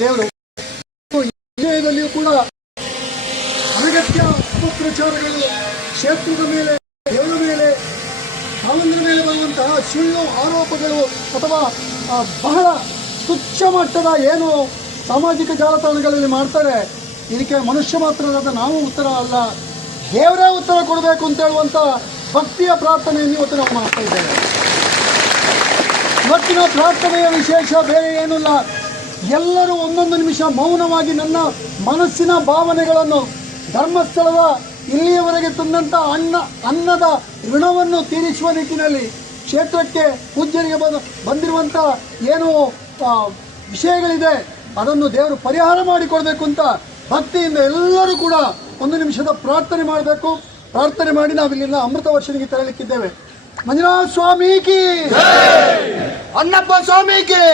ದೇವರು. ವಿಷಯದಲ್ಲಿಯೂ ಕೂಡ ಅನಗತ್ಯ ಅಪಪ್ರಚಾರಗಳು, ಕ್ಷೇತ್ರದ ಮೇಲೆ, ದೇವರ ಮೇಲೆ, ಕಾಲಂದ್ರ ಮೇಲೆ ಬರುವಂತಹ ಸುಳ್ಳು ಆರೋಪಗಳು ಅಥವಾ ಬಹಳ ತುಚ್ಛ ಮಟ್ಟದ ಏನು ಸಾಮಾಜಿಕ ಜಾಲತಾಣಗಳಲ್ಲಿ ಮಾಡ್ತಾರೆ, ಇದಕ್ಕೆ ಮನುಷ್ಯ ಮಾತ್ರರಾದ ನಾವು ಉತ್ತರ ಅಲ್ಲ, ದೇವರೇ ಉತ್ತರ ಕೊಡಬೇಕು ಅಂತ ಹೇಳುವಂಥ ಭಕ್ತಿಯ ಪ್ರಾರ್ಥನೆಯನ್ನು ಇವತ್ತು ನಾವು ಮಾಡ್ತಾ ಇದ್ದೇವೆ. ಇವತ್ತಿನ ಪ್ರಾರ್ಥನೆಯ ವಿಶೇಷ ಬೇರೆ ಏನಿಲ್ಲ. ಎಲ್ಲರೂ ಒಂದೊಂದು ನಿಮಿಷ ಮೌನವಾಗಿ ನನ್ನ ಮನಸ್ಸಿನ ಭಾವನೆಗಳನ್ನು ಧರ್ಮಸ್ಥಳದ ಇಲ್ಲಿಯವರೆಗೆ ತಂದಂಥ ಅನ್ನದ ಋಣವನ್ನು ತೀರಿಸುವ ನಿಟ್ಟಿನಲ್ಲಿ ಕ್ಷೇತ್ರಕ್ಕೆ ಪೂಜ್ಯರಿಗೆ ಬಂದಿರುವಂಥ ಏನು ವಿಷಯಗಳಿದೆ ಅದನ್ನು ದೇವರು ಪರಿಹಾರ ಮಾಡಿಕೊಡ್ಬೇಕು ಅಂತ ಭಕ್ತಿಯಿಂದ ಎಲ್ಲರೂ ಕೂಡ ಒಂದು ನಿಮಿಷದ ಪ್ರಾರ್ಥನೆ ಮಾಡಬೇಕು. ಪ್ರಾರ್ಥನೆ ಮಾಡಿ ನಾವಿಲ್ಲಿಂದ ಅಮೃತ ವರ್ಷನಿಗೆ ತೆರಳಿಕ್ಕಿದ್ದೇವೆ. ಮಂಜುನಾಥ ಸ್ವಾಮಿಗೆ, ಅಣ್ಣಪ್ಪ ಸ್ವಾಮಿಗೆ.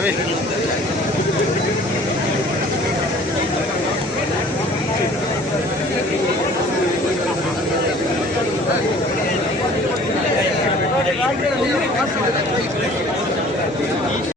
Hey.